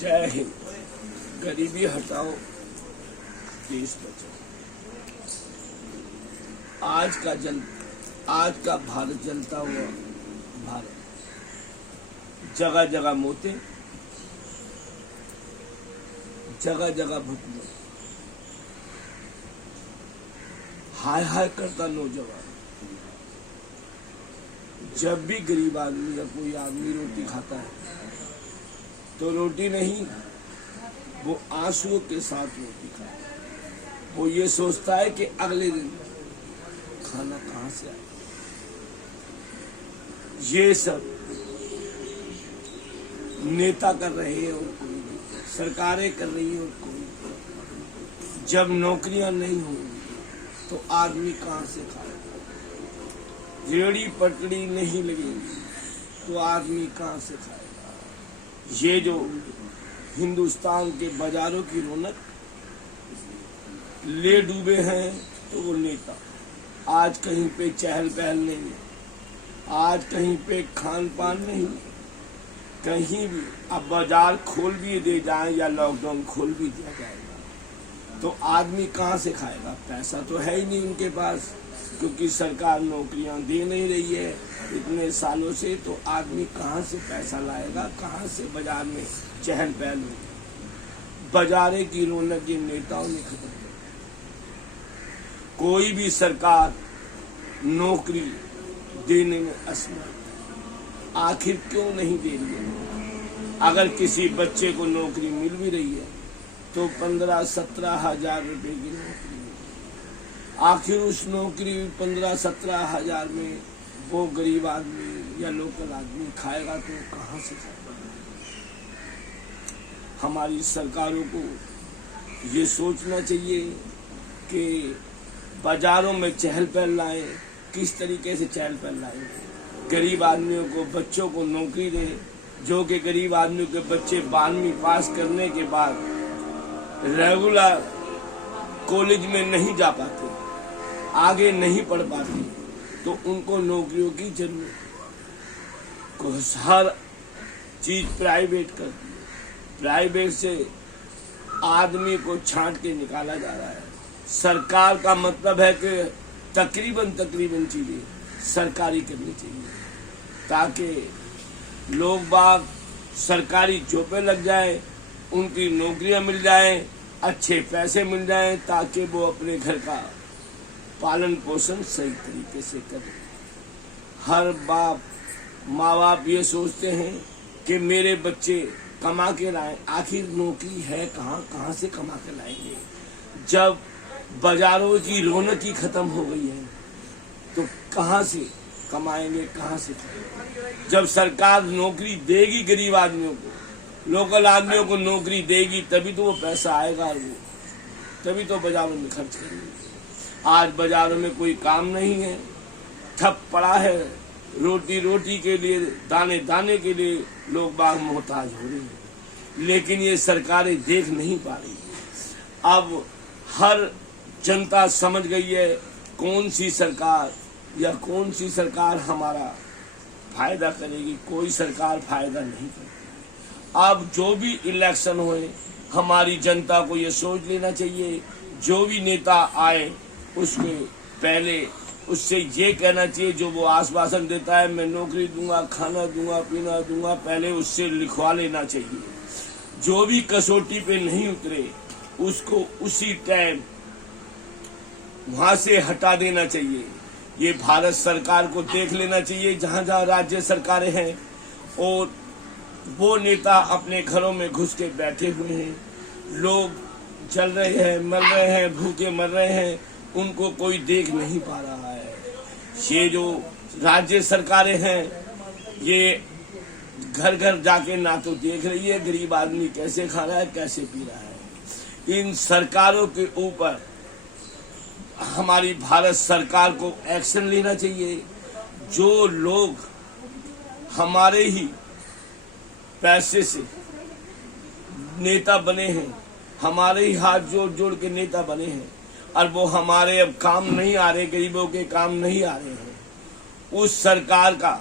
जय हिंद। गरीबी हटाओ, देश बचाओ। आज का भारत जलता हुआ भारत, जगह जगह मोते, जगह जगह भुखमरी, हाय हाय करता नौजवान। जब भी गरीब आदमी या कोई आदमी रोटी खाता है तो रोटी नहीं, वो आंसुओं के साथ रोटी खाता है। वो ये सोचता है कि अगले दिन खाना कहां से आए। ये सब नेता कर रहे हैं और कोई नहीं, सरकारें कर रही है और कोई नहीं। जब नौकरियां नहीं होंगी तो आदमी कहां से खाएगा। रेड़ी पटड़ी नहीं लगेगी तो आदमी कहां से खाएगा। ये जो हिंदुस्तान के बाजारों की रौनक ले डूबे हैं तो वो नेता। आज कहीं पे चहल पहल नहीं, आज कहीं पे खान पान नहीं, कहीं भी अब बाजार खोल भी दे जाए या लॉकडाउन खोल भी दिया जाएगा तो आदमी कहां से खाएगा। पैसा तो है ही नहीं उनके पास, क्योंकि सरकार नौकरियां दे नहीं रही है इतने सालों से। तो आदमी कहां से पैसा लाएगा, कहां से बाजार में चहल पहल होगी। बाजारे की रौनक ये नेताओं ने खत्म कर दी। कोई भी सरकार नौकरी देने में असमर्थ। आखिर क्यों नहीं दे रही है। अगर किसी बच्चे को नौकरी मिल भी रही है तो 15-17 हजार रुपए की नौकरी है। आखिर उस नौकरी 15-17 हजार में वो गरीब आदमी या लोकल आदमी खाएगा तो कहां से खाएगा। हमारी सरकारों को ये सोचना चाहिए कि बाजारों में चहल पहल लाएं। किस तरीके से चहल पहल लाएं। गरीब आदमियों को, बच्चों को नौकरी दे, जो कि गरीब आदमियों के बच्चे 12वीं पास करने के बाद रेगुलर कॉलेज में नहीं जा पाते, आगे नहीं पढ़ पाते, तो उनको नौकरियों की जरूरत। हर चीज प्राइवेट कर दी। प्राइवेट से आदमी को छांट के निकाला जा रहा है। सरकार का मतलब है कि तकरीबन चीजें सरकारी करनी चाहिए ताकि लोग बाग सरकारी जॉबें लग जाए, उनकी नौकरियां मिल जाएं, अच्छे पैसे मिल जाएं, ताकि वो अपने घर का पालन पोषण सही तरीके से करें। हर माँ बाप ये सोचते हैं कि मेरे बच्चे कमा के लाएं। आखिर नौकरी है कहाँ से कमा के लाएंगे। जब बाजारों की रौनक ही खत्म हो गई है तो कहां से कमाएंगे, कहां से खाएंगे। जब सरकार नौकरी देगी गरीब आदमियों को, लोकल आदमियों को नौकरी देगी, तभी तो वो पैसा आएगा और वो तभी तो बाजारों में खर्च करेंगे। आज बाजारों में कोई काम नहीं है, ठप पड़ा है। रोटी के लिए, दाने दाने के लिए लोग बाग मोहताज हो रहे हैं, लेकिन ये सरकारें देख नहीं पा रही। अब हर जनता समझ गई है कौन सी सरकार हमारा फायदा करेगी। कोई सरकार फायदा नहीं करेगी। अब जो भी इलेक्शन होए, हमारी जनता को ये सोच लेना चाहिए, जो भी नेता आए उसके पहले उससे ये कहना चाहिए, जो वो आश्वासन देता है मैं नौकरी दूंगा, खाना दूंगा, पीना दूंगा, पहले उससे लिखवा लेना चाहिए। जो भी कसौटी पे नहीं उतरे उसको उसी टाइम वहां से हटा देना चाहिए। ये भारत सरकार को देख लेना चाहिए जहां जहां राज्य सरकारें हैं और वो नेता अपने घरों में घुस के बैठे हुए हैं। लोग जल रहे हैं, मर रहे हैं, भूखे मर रहे हैं, उनको कोई देख नहीं पा रहा है। ये जो राज्य सरकारें हैं ये घर घर जाके ना तो देख रही है गरीब आदमी कैसे खा रहा है, कैसे पी रहा है। इन सरकारों के ऊपर हमारी भारत सरकार को एक्शन लेना चाहिए। जो लोग हमारे ही पैसे से नेता बने हैं, हमारे ही हाथ जोड़ जोड़ के नेता बने हैं, और वो हमारे अब काम नहीं आ रहे, गरीबों के काम नहीं आ रहे हैं, उस सरकार का,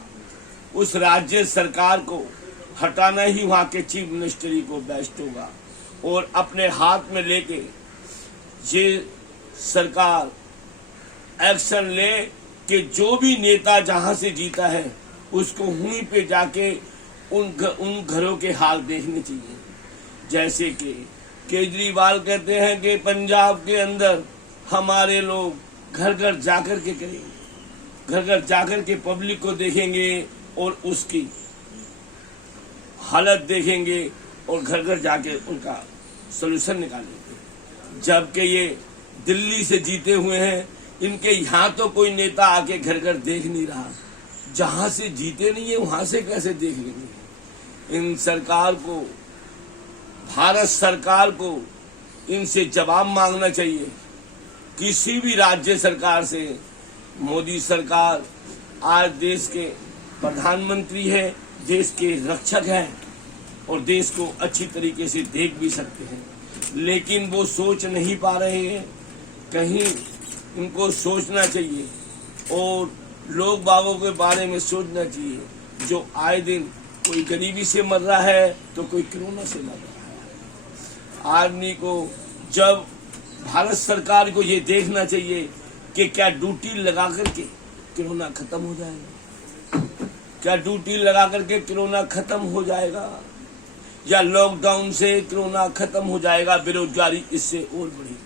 उस राज्य सरकार को हटाना ही वहाँ के चीफ मिनिस्टरी को बेस्ट होगा। और अपने हाथ में लेके ये सरकार एक्शन ले कि जो भी नेता जहाँ से जीता है उसको वहीं पे जाके उन घरों के हाल देखने चाहिए। जैसे कि केजरीवाल कहते हैं कि पंजाब के अंदर हमारे लोग घर घर जाकर के करेंगे, घर घर जाकर के पब्लिक को देखेंगे और उसकी हालत देखेंगे और घर घर जाके उनका सलूशन निकालेंगे। जबकि ये दिल्ली से जीते हुए हैं, इनके यहाँ तो कोई नेता आके घर घर देख नहीं रहा, जहां से जीते नहीं है वहां से कैसे देख लेंगे। इन सरकार को, भारत सरकार को इनसे जवाब मांगना चाहिए। किसी भी राज्य सरकार से। मोदी सरकार आज देश के प्रधानमंत्री है, देश के रक्षक हैं और देश को अच्छी तरीके से देख भी सकते हैं, लेकिन वो सोच नहीं पा रहे हैं। कहीं उनको सोचना चाहिए और लोग बागों के बारे में सोचना चाहिए। जो आए दिन कोई गरीबी से मर रहा है तो कोई कोरोना से मर रहा है। आदमी को जब भारत सरकार को ये देखना चाहिए कि क्या ड्यूटी लगा करके कोरोना खत्म हो जाएगा, क्या ड्यूटी लगा करके कोरोना खत्म हो जाएगा, या लॉकडाउन से कोरोना खत्म हो जाएगा, बेरोजगारी इससे और बढ़ेगी।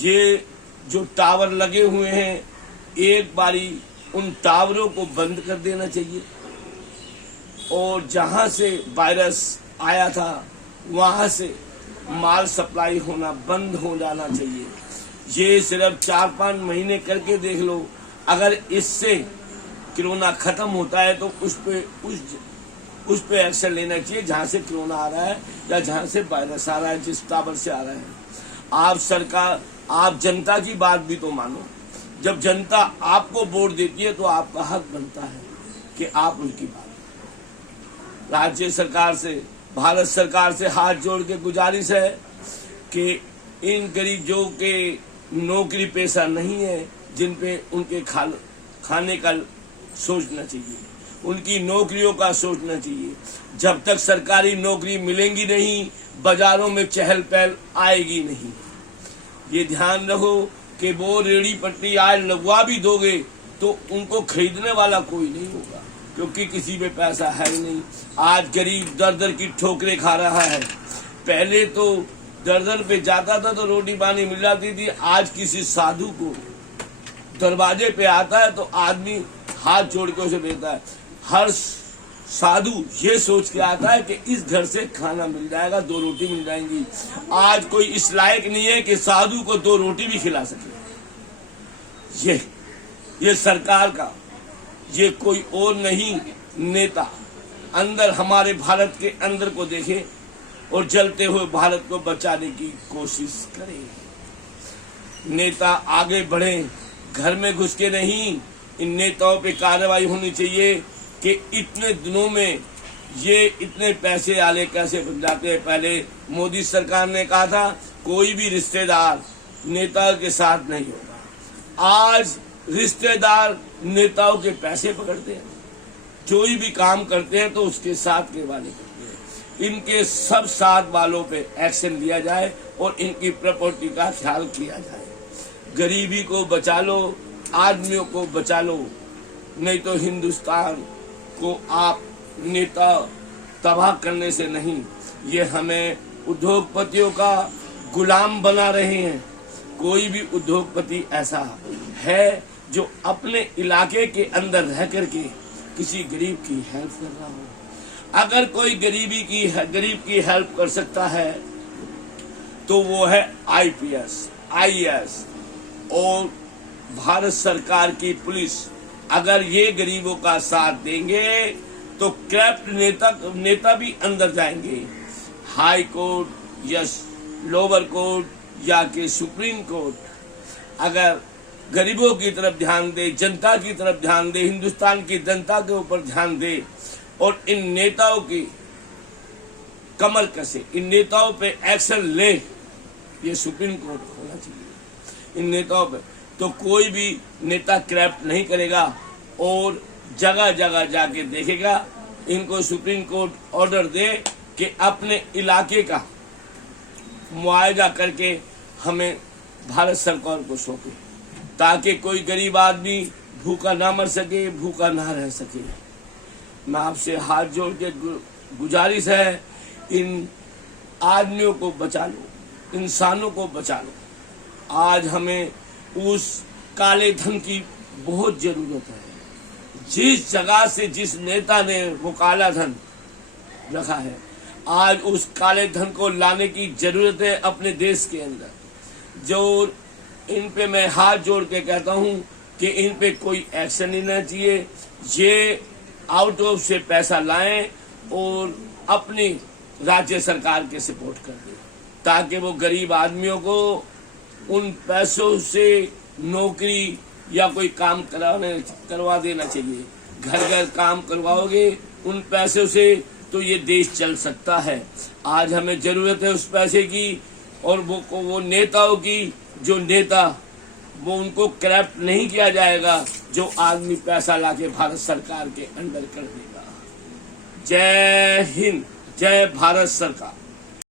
ये जो टावर लगे हुए हैं, एक बारी उन टावरों को बंद कर देना चाहिए और जहां से वायरस आया था वहां से माल सप्लाई होना बंद हो जाना चाहिए। ये सिर्फ 4-5 महीने करके देख लो, अगर इससे कोरोना खत्म होता है तो उस पे एक्शन लेना चाहिए जहां से कोरोना आ रहा है या जहां से वायरस आ रहा है, जिस टावर से आ रहा है। आप सरकार, आप जनता की बात भी तो मानो। जब जनता आपको वोट देती है तो आपका हक बनता है कि आप उनकी बात। राज्य सरकार से, भारत सरकार से हाथ जोड़ के गुजारिश है कि इन गरीबों के नौकरी पेशा नहीं है, जिन पे उनके खाने का सोचना चाहिए, उनकी नौकरियों का सोचना चाहिए। जब तक सरकारी नौकरी मिलेंगी नहीं, बाजारों में चहल पहल आएगी नहीं। ये ध्यान रखो कि वो रेड़ी पट्टी आज लगवा भी दोगे तो उनको खरीदने वाला कोई नहीं होगा, क्योंकि किसी पे पैसा है ही नहीं। आज गरीब दर दर की ठोकरें खा रहा है। पहले तो दर दर पे जाता था तो रोटी पानी मिल जाती थी। आज किसी साधु को दरवाजे पे आता है तो आदमी हाथ जोड़ के उसे देता है। हर साधु ये सोच के आता है कि इस घर से खाना मिल जाएगा, 2 रोटी मिल जाएंगी। आज कोई इस लायक नहीं है कि साधु को 2 रोटी भी खिला सके। ये सरकार का, ये कोई और नहीं, नेता अंदर हमारे भारत के अंदर को देखे और जलते हुए भारत को बचाने की कोशिश करे। नेता आगे बढ़े, घर में घुस के नहीं। इन नेताओं पे कार्रवाई होनी चाहिए कि इतने दिनों में ये इतने पैसे आले कैसे बन जाते हैं। पहले मोदी सरकार ने कहा था कोई भी रिश्तेदार नेता के साथ नहीं होगा। आज रिश्तेदार नेताओं के पैसे पकड़ते हैं, जो भी काम करते हैं तो उसके साथ के वाले करते हैं। इनके सब साथ वालों पे एक्शन लिया जाए और इनकी प्रॉपर्टी का ख्याल किया जाए। गरीबी को बचा लो, आदमियों को बचा लो, नहीं तो हिंदुस्तान को आप नेता तबाह करने से नहीं, ये हमें उद्योगपतियों का गुलाम बना रहे हैं। कोई भी उद्योगपति ऐसा है जो अपने इलाके के अंदर रह करके किसी गरीब की हेल्प कर रहा हो। अगर कोई गरीब की हेल्प कर सकता है तो वो है IPS, IAS और भारत सरकार की पुलिस। अगर ये गरीबों का साथ देंगे तो करप्ट नेता भी अंदर जाएंगे। हाई कोर्ट या लोअर कोर्ट या के सुप्रीम कोर्ट अगर गरीबों की तरफ ध्यान दे, जनता की तरफ ध्यान दे, हिंदुस्तान की जनता के ऊपर ध्यान दे और इन नेताओं की कमर कसे, इन नेताओं पे एक्शन ले, ये सुप्रीम कोर्ट होना चाहिए इन नेताओं पे। तो कोई भी नेता करप्ट नहीं करेगा और जगह जगह जाके देखेगा इनको सुप्रीम कोर्ट ऑर्डर दे कि अपने इलाके का मुआयजा करके हमें भारत सरकार को सौंपे, ताकि कोई गरीब आदमी भूखा ना मर सके, भूखा ना रह सके। मैं आपसे हाथ जोड़ के गुजारिश है, इन आदमियों को बचा लो, इंसानों को बचा लो। आज हमें उस काले धन की बहुत जरूरत है। जिस जगह से जिस नेता ने वो काला धन रखा है, आज उस काले धन को लाने की जरूरत है अपने देश के अंदर। जो इन पे मैं हाथ जोड़ के कहता हूं कि इन पे कोई एक्शन नहीं लेना चाहिए। ये आउट ऑफ से पैसा लाएं और अपनी राज्य सरकार के सपोर्ट कर दें, ताकि वो गरीब आदमियों को उन पैसों से नौकरी या कोई काम करवा देना चाहिए। घर घर काम करवाओगे उन पैसों से तो ये देश चल सकता है। आज हमें जरूरत है उस पैसे की, और वो नेताओं की, जो नेता वो उनको करप्ट नहीं किया जाएगा, जो आदमी पैसा लाके भारत सरकार के अंडर कर देगा। जय हिंद, जय भारत सरकार।